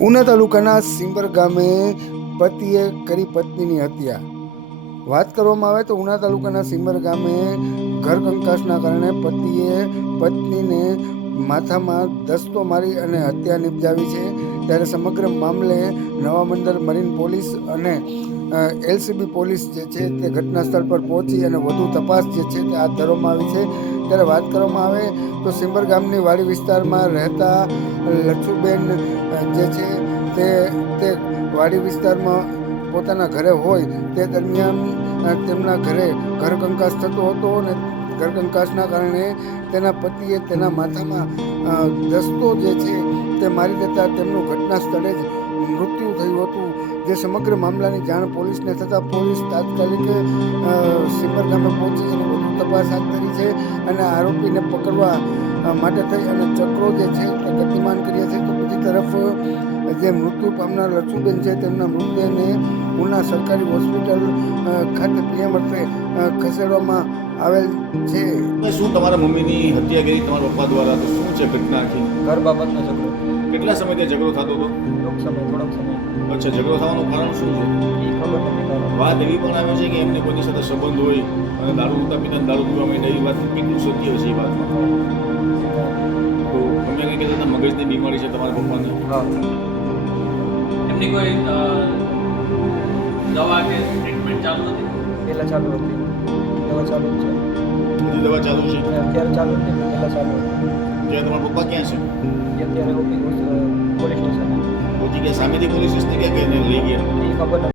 ઉના તાલુકાના સિંબર ગામે પતિએ કરી પત્નીની હત્યા. વાત કરવામાં આવે તો ઉના તાલુકાના સિંબર ગામે ઘર કંકાસના કારણે પતિએ પત્નીને માથામાં દસ્તો મારી અને હત્યા નિપજાવી છે. ત્યારે સમગ્ર મામલે નવા મંદર મરીન પોલીસ અને એલસીબી પોલીસ જે છે તે ઘટના સ્થળ પર પહોંચી અને વધુ તપાસ જે છે તે હાથ ધરવામાં આવી છે. ત્યારે વાત કરવામાં આવે તો સિંબર ગામની વાડી વિસ્તારમાં રહેતા લચ્છુબેન જે છે તે વાડી વિસ્તારમાં પોતાના ઘરે હોય તે દરમિયાન તેમના ઘરે ઘર કંકાસ થતો હતો અને ઘર કંકાસના કારણે તેના પતિએ તેના માથામાં દસ્તો જે છે તે મારી દેતા તેમનું ઘટના સ્થળે જ મૃત્યુ થયું હતું. જે સમગ્ર મામલાની જાણ પોલીસને થતાં પોલીસ તાત્કાલિક સિંબર ગામે પહોંચી અને વધુ તપાસ હાથ ધરી છે અને આરોપીને પકડવા માટે થઈ અને ચક્રો જે છે તે ગતિમાન કર્યા છે. તો બીજી તરફ જે મૃત્યુ પામનાર લચ્છુબેન છે તેમના મૃતદેહને ઉના સરકારી હોસ્પિટલ ખાતે પીએમ અર્થે ખસેડવામાં આવેલ છે. શું તમારા મમ્મીની હત્યા કરી તમારા પપ્પા દ્વારા, તો શું છે ઘટના આખી? ઘર બાબતનો ઝઘડો. કેટલા સમયથી ઝઘડો થતો હતો? થોડોક સમય. અચ્છા, ઝઘડો થવાનું કારણ શું છે? એ ખબર નથી કારણ. વાત એવી પણ આવે છે કે એમને કોઈની સાથે સંબંધ હોય અને દારૂ ઉતા પિતા દારૂ પીવા માંડે, એ વાત કેટલું સત્ય છે એ વાતમાં? તો તમે કંઈ કહેતા હતા મગજની બીમારી છે તમારા પપ્પાને? હા. એમની કોઈ દવા કે ટ્રીટમેન્ટ ચાલુ નથી? પહેલાં ચાલુ હતી. દવા ચાલુ છે. બધી દવા ચાલુ છે? અત્યારે ચાલુ નથી, પહેલાં ચાલુ હતી. ત્યાં તમારા પપ્પા ક્યાં છે? એ અત્યારે પોલીસ સ્ટેશન. પહોંચી ગયા સામેથી પોલીસ સ્ટેશન કે એને લઈ ગયા? એ ખબર નથી.